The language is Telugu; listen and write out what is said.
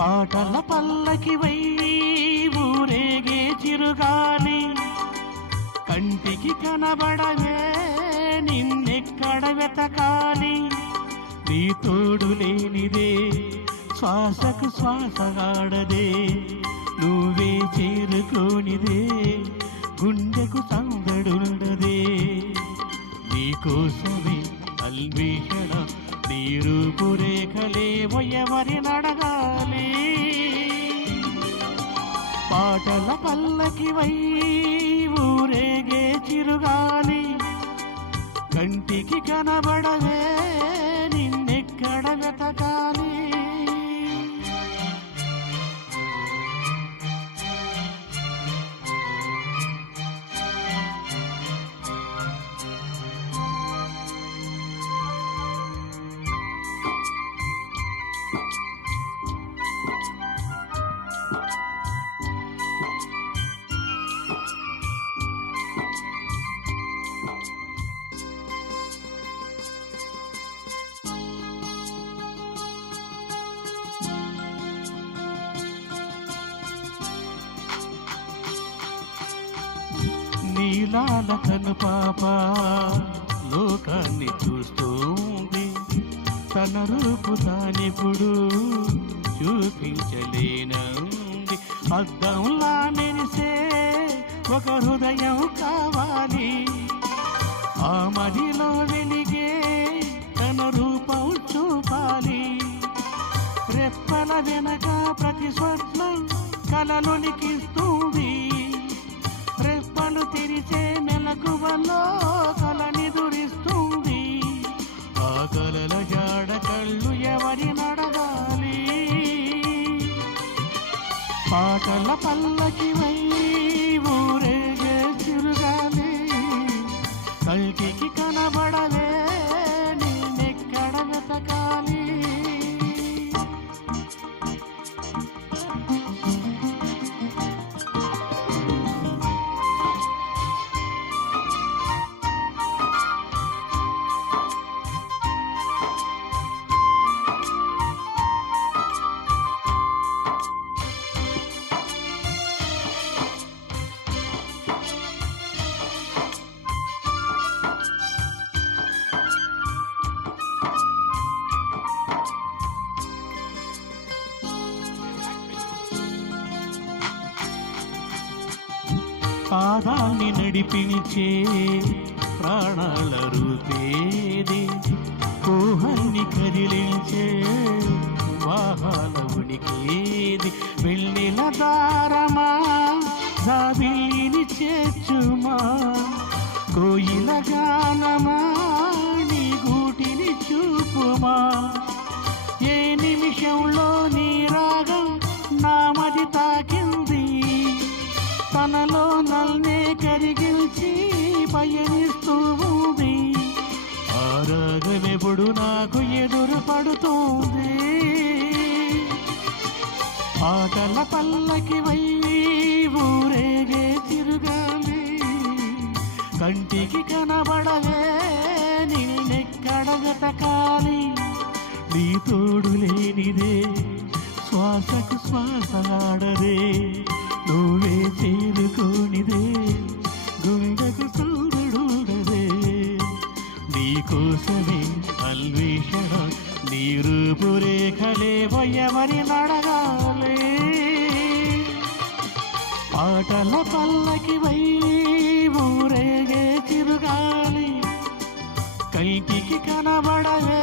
పాటల పల్లకి వై ఊరేగే చిరుగాలి కంటికి కనబడవే నిన్నెక్కడ వెతకాలి నీ తోడు లేనిదే శ్వాసకు శ్వాసగాడదే నువ్వే చేరుకోనిదే గుండెకు సందడుండదే నీకోసమే అన్వేషణ నీ రూపురేఖలే ఎవరి నడగాలి పాటల పల్లకి వై ఊరేగే చిరుగాలి కంటికి కనబడవే నిన్నెక్కడ వెతకాలి నీలాల కను పాప లోకాన్ని చూస్తోంది తన రూపు తానిప్పుడు చూపించలేనంది అద్దంలా మెరిసే ఒక హృదయం కావాలి ఆ మదిలో వెలిగే తన రూపం చూపాలి రెప్పల వెనక ప్రతి స్వప్నం కలలొలికిస్తుంది రెప్పలు తెరిచే మెలకువలో కలనిదురిస్తుంది ఆ కలల జాడ కళ్ళు ఎవరి నడగాలి పాటల పల్లకి వై ఊరేగే చిరుగాలి కంటికి కనబడవే నిన్నెక్కడ వెతకాలి పాదాన్ని నడిపించే ప్రాణాల రూపేది కోహల్ని కదిలించే వాహాల ఉనికేది వెళ్ళిన దారమా జాబిల్లిని చేర్చుమా కోయిల గానమా నీ గూటిని చూపుమా ఏ నిమిషంలో నీ రాగం నామది తాకింది తనలో నల్నే కరిగిల్చి పయనిస్తూ ఉంది ఆ రాగమెప్పుడు నాకు ఎదురు పడుతుంది పాటల పల్లకి వై ఊరేగే చిరుగాలి కంటికి కనబడవే నిన్నెక్కడ వెతకాలి నీ తోడు లేనిదే శ్వాసకు శ్వాసలాడదే నువ్వే చేరుకోనిదే గుండెకు సూర్యుడుగదే నీకోసమే అన్వేషణ నీ రూపురేఖలే ఎవరి నడగాలి పాటల పల్లకి వై ఊరేగే చిరుగాలి కంటికి కనబడవే